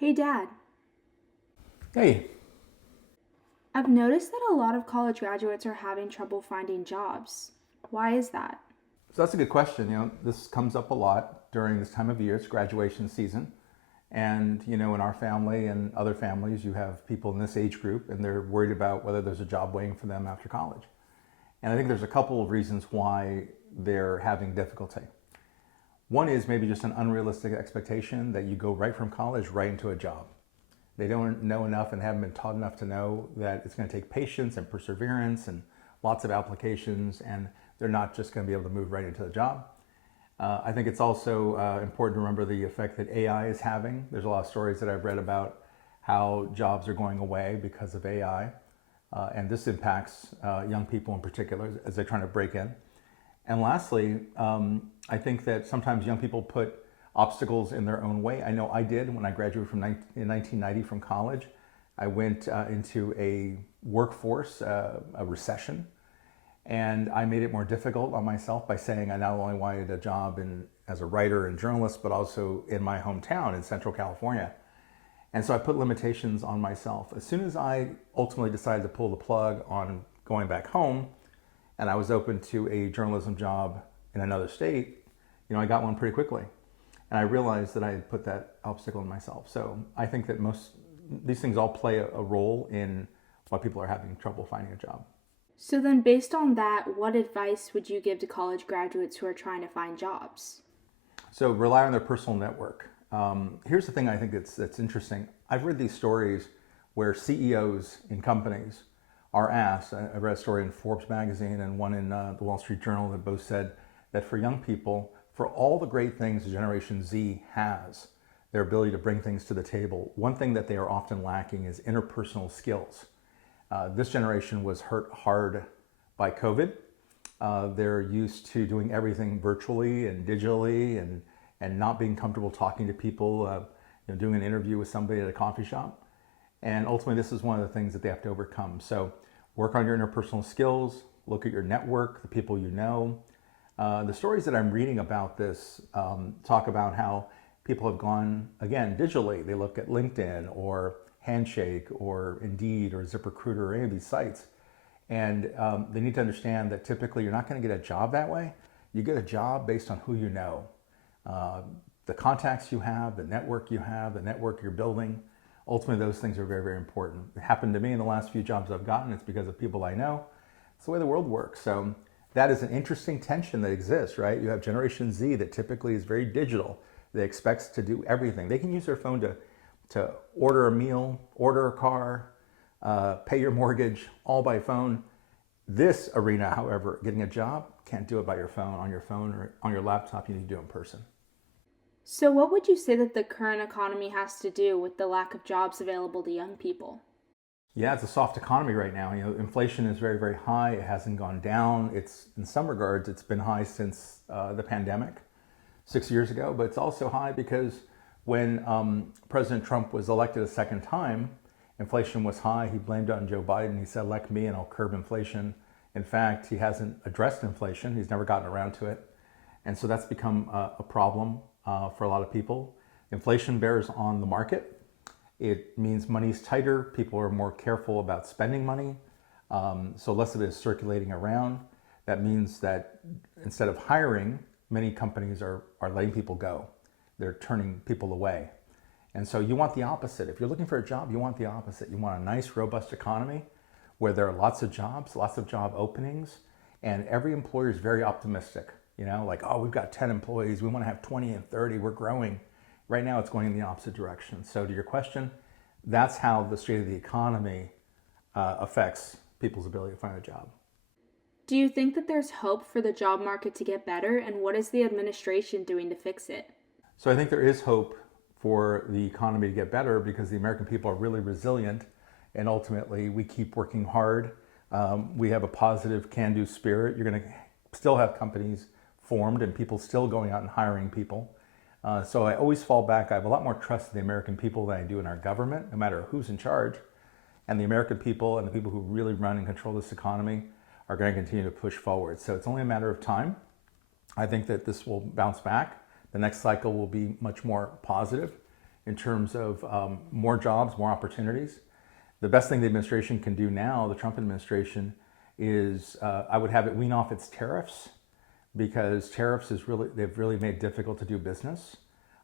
Hey Dad, Hey, I've noticed that a lot of college graduates are having trouble finding jobs. Why is that? so that's a good question. This comes up a lot during this time of year. It's graduation season. And, in our family and other families, you have people in this age group and they're worried about whether there's a job waiting for them after college. And I think there's a couple of reasons why they're having difficulty. One is maybe just an unrealistic expectation that you go right from college right into a job. They don't know enough and haven't been taught enough to know that it's going to take patience and perseverance and lots of applications, and they're not just going to be able to move right into the job. I think it's also important to remember the effect that AI is having. There's a lot of stories that I've read about how jobs are going away because of AI, and this impacts young people in particular as they're trying to break in. And lastly, I think that sometimes young people put obstacles in their own way. I know I did when I graduated in 1990 from college. I went into a workforce, a recession, and I made it more difficult on myself by saying I not only wanted a job as a writer and journalist, but also in my hometown in Central California. And so I put limitations on myself. As soon as I ultimately decided to pull the plug on going back home, and I was open to a journalism job in another state, I got one pretty quickly. And I realized that I had put that obstacle in myself. So I think that most these things all play a role in why people are having trouble finding a job. So then based on that, what advice would you give to college graduates who are trying to find jobs? So rely on their personal network. Here's the thing I think that's interesting. I've read these stories where CEOs in companies are asked. I read a story in Forbes magazine and one in the Wall Street Journal that both said that for young people, for all the great things Generation Z has, their ability to bring things to the table, one thing that they are often lacking is interpersonal skills. This generation was hurt hard by COVID. They're used to doing everything virtually and digitally and not being comfortable talking to people, doing an interview with somebody at a coffee shop. And ultimately, this is one of the things that they have to overcome. So work on your interpersonal skills, look at your network, the people you know. The stories that I'm reading about this talk about how people have gone, again, digitally. They look at LinkedIn or Handshake or Indeed or ZipRecruiter or any of these sites. And they need to understand that typically you're not going to get a job that way. You get a job based on who you know, uh, the contacts you have, the network you have, the network you're building. Ultimately, those things are very, very important. It happened to me in the last few jobs I've gotten. It's because of people I know. It's the way the world works. So that is an interesting tension that exists, right? You have Generation Z that typically is very digital. They expects to do everything. They can use their phone to order a meal, order a car, pay your mortgage, all by phone. This arena, however, getting a job, can't do it by your phone, or on your laptop. You need to do it in person. So what would you say that the current economy has to do with the lack of jobs available to young people? Yeah, it's a soft economy right now. Inflation is very, very high. It hasn't gone down. It's in some regards, it's been high since the pandemic 6 years ago. But it's also high because when President Trump was elected a second time, inflation was high. He blamed it on Joe Biden. He said, "Elect me, and I'll curb inflation." In fact, he hasn't addressed inflation. He's never gotten around to it, and so that's become a problem for a lot of people. Inflation bears on the market. It means money's tighter. People are more careful about spending money. So less of it is circulating around. That means that instead of hiring, many companies are letting people go. They're turning people away. And so you want the opposite. If you're looking for a job, you want the opposite. You want a nice, robust economy where there are lots of jobs, lots of job openings, and every employer is very optimistic. Like, oh, we've got 10 employees. We want to have 20 and 30. We're growing. Right now, it's going in the opposite direction. So, to your question, that's how the state of the economy affects people's ability to find a job. Do you think that there's hope for the job market to get better, and what is the administration doing to fix it? So, I think there is hope for the economy to get better because the American people are really resilient, and ultimately, we keep working hard. We have a positive can-do spirit. You're going to still have companies formed and people still going out and hiring people. So I always fall back. I have a lot more trust in the American people than I do in our government, no matter who's in charge. And the American people and the people who really run and control this economy are going to continue to push forward. So it's only a matter of time. I think that this will bounce back. The next cycle will be much more positive in terms of more jobs, more opportunities. The best thing the administration can do now, the Trump administration, is I would have it wean off its tariffs, because tariffs they've really made it difficult to do business.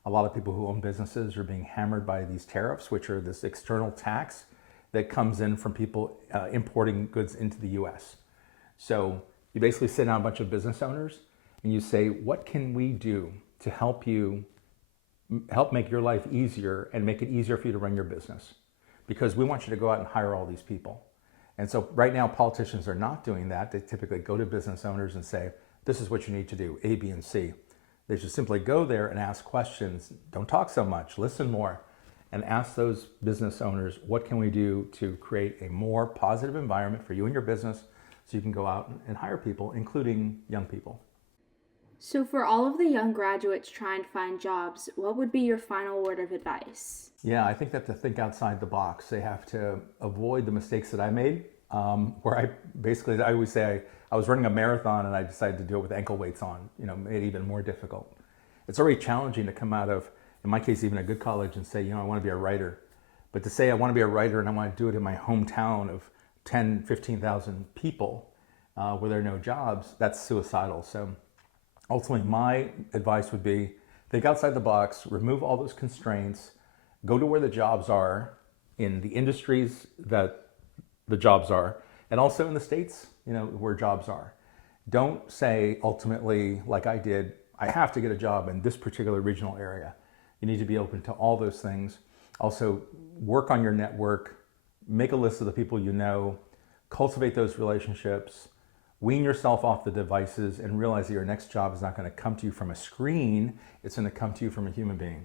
A lot of people who own businesses are being hammered by these tariffs, which are this external tax that comes in from people importing goods into the US. So you basically sit down a bunch of business owners and you say, what can we do to help make your life easier and make it easier for you to run your business? Because we want you to go out and hire all these people. And so right now, politicians are not doing that. They typically go to business owners and say, this is what you need to do, A, B, and C. They should simply go there and ask questions. Don't talk so much, listen more, and ask those business owners, what can we do to create a more positive environment for you and your business so you can go out and hire people, including young people. So for all of the young graduates trying to find jobs, what would be your final word of advice? Yeah, I think they have to think outside the box. They have to avoid the mistakes that I made, where I always say I was running a marathon and I decided to do it with ankle weights on, made it even more difficult. It's already challenging to come out of, in my case, even a good college and say, I want to be a writer. But to say I want to be a writer and I want to do it in my hometown of 10, 15,000 people where there are no jobs, that's suicidal. So ultimately, my advice would be think outside the box, remove all those constraints, go to where the jobs are, in the industries that the jobs are, and also in the states, where jobs are. Don't say ultimately, like I did, I have to get a job in this particular regional area. You need to be open to all those things. Also, work on your network, make a list of the people you know, cultivate those relationships, wean yourself off the devices, and realize that your next job is not going to come to you from a screen, it's going to come to you from a human being.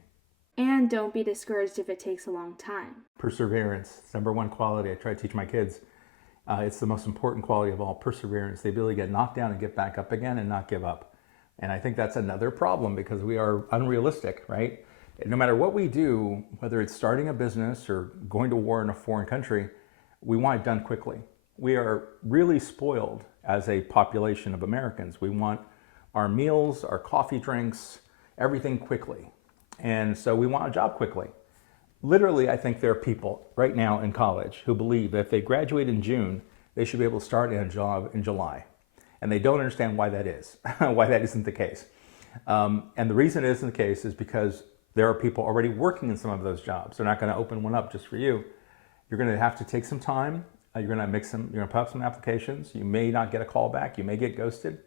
And don't be discouraged if it takes a long time. Perseverance, it's number one quality I try to teach my kids. It's the most important quality of all, perseverance, the ability to get knocked down and get back up again and not give up. And I think that's another problem because we are unrealistic, right? No matter what we do, whether it's starting a business or going to war in a foreign country, we want it done quickly. We are really spoiled as a population of Americans. We want our meals, our coffee drinks, everything quickly. And so we want a job quickly. Literally, I think there are people right now in college who believe that if they graduate in June, they should be able to start in a job in July. And they don't understand why that is, why that isn't the case. And the reason it isn't the case is because there are people already working in some of those jobs. They're not going to open one up just for you. You're going to have to take some time. You're going to put up some applications. You may not get a call back. You may get ghosted.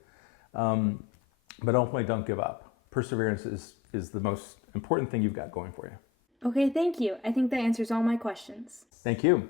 But ultimately, don't give up. Perseverance is the most important thing you've got going for you. Okay, thank you. I think that answers all my questions. Thank you.